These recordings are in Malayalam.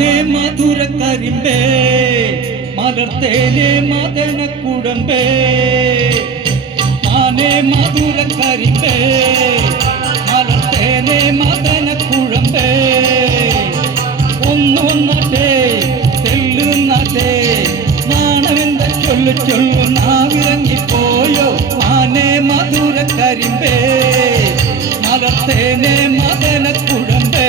മാനേ മധുര കരിമ്പേ മലർത്തേനെ മദന കുടമ്പേ മാനേ മധുര കരിമ്പേ മലർത്തേനെ മദന കുഴമ്പേ ഒന്നൊന്നേ തെല്ലുന്നേ നാണമെന്ത ചൊല്ലു ചൊല്ലു നാവിറങ്ങിപ്പോയോ മാനേ മധുര കരിമ്പേ മലർത്തേനെ മദന കുഴമ്പേ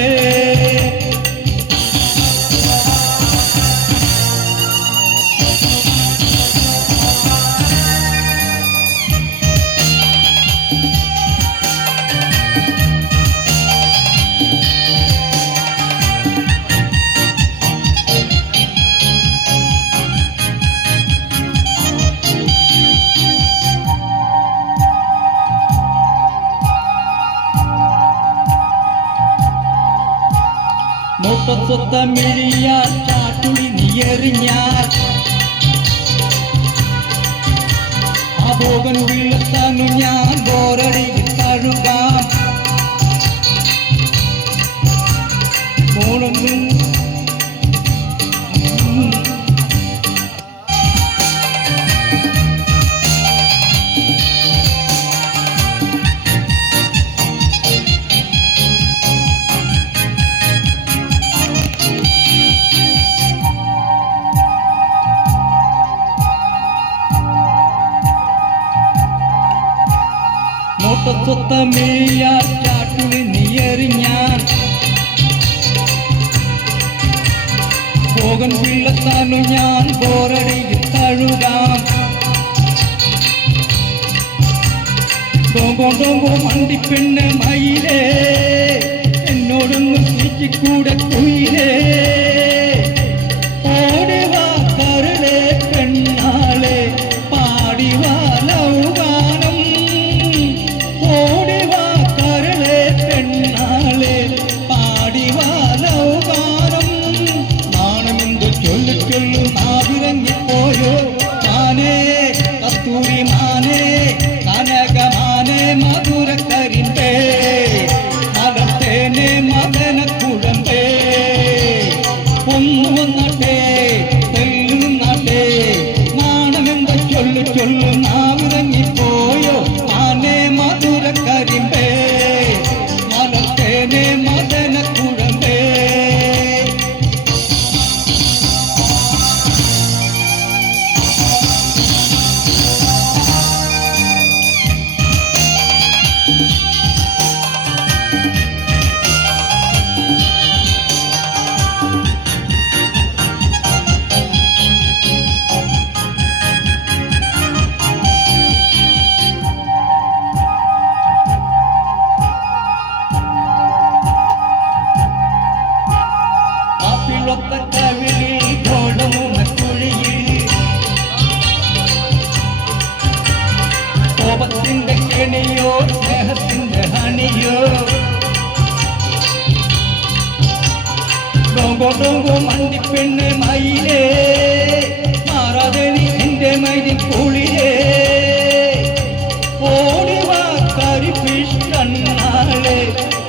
മുട്ടത്തൊത്ത മിഴിയാൽ ചാട്ടുളി നീയെറിഞ്ഞാൽ ആ ഭോഗൻ വീഴത്താനു ഞാൻ ബോറടിയിൽ തഴുകാം മോളൊന്നും മുട്ടത്തൊത്ത മിഴിയാൽ ചാട്ടുളി നീയെറിഞ്ഞാൽ ഭോഗൻ വീഴത്താനു ഞാൻ ബോറടിയിൽ തഴുകാം ഡോങ്കോ ഡോങ്കോ മണ്ടിപ്പെണ്ണ് മയിലേ എന്നോടൊന്ന് തിരിച്ചിക്കൂടെ കുയിലേ ഓടിവാ കരളെ പെണ്ണാളെ പാടിവാ ലൗകാനം ഓടിവാ കരളെ പെണ്ണാളെ പാടിവാ ലൗകാനം നാണമെന്ത് ചൊല്ലു ചൊല്ലു നാവിറങ്ങിപ്പോയോ മാനേ കസ്തൂരി മാനേ കനകമാനേ മധുര കരിമ്പേ മലർത്തേനെ മദന കുഴമ്പേ ഒന്നൊന്നേ തെല്ലുന്നേ നാണമെന്ത ചൊല്ലു ചൊല്ലു നാവിറങ്ങിപ്പോയോ മാനേ മധുര കരിമ്പേ മലർത്തേനെ മദന കുഴമ്പേ കവിളിൽ ഗോളമുന്ന കുഴിയിൽ കോപത്തിന്റെ കെണിയോ സ്നേഹത്തിന്റെ ഹണിയോ ഡോങ്കോ ഡോങ്കോ മണ്ടിപ്പെണ്ണ് മയിലേ മാറാതെ നീ എന്റെ മൈനി കുളിരേ ഓടിവാ കരിഫിഷ് കണ്ണാളെ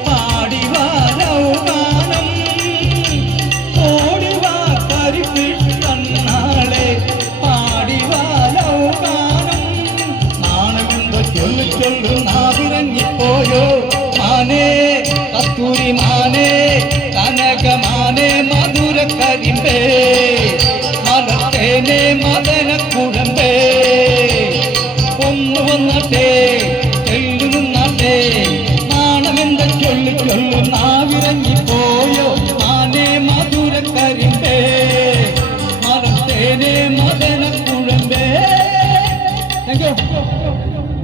പാടിവാ ലൗകാനം ഓടിവാ കരിഫിഷ് കണ്ണാളെ പാടിവാ ലൗകാനം നാണമെന്തോ ചൊല്ലു ചൊല്ലു നാവിറങ്ങിപ്പോയോ മാനേ കസ്തൂരി മാനേ കനകമാനേ മധുര കരിമ്പേ മലർത്തേനെ മദന കുഴമ്പേ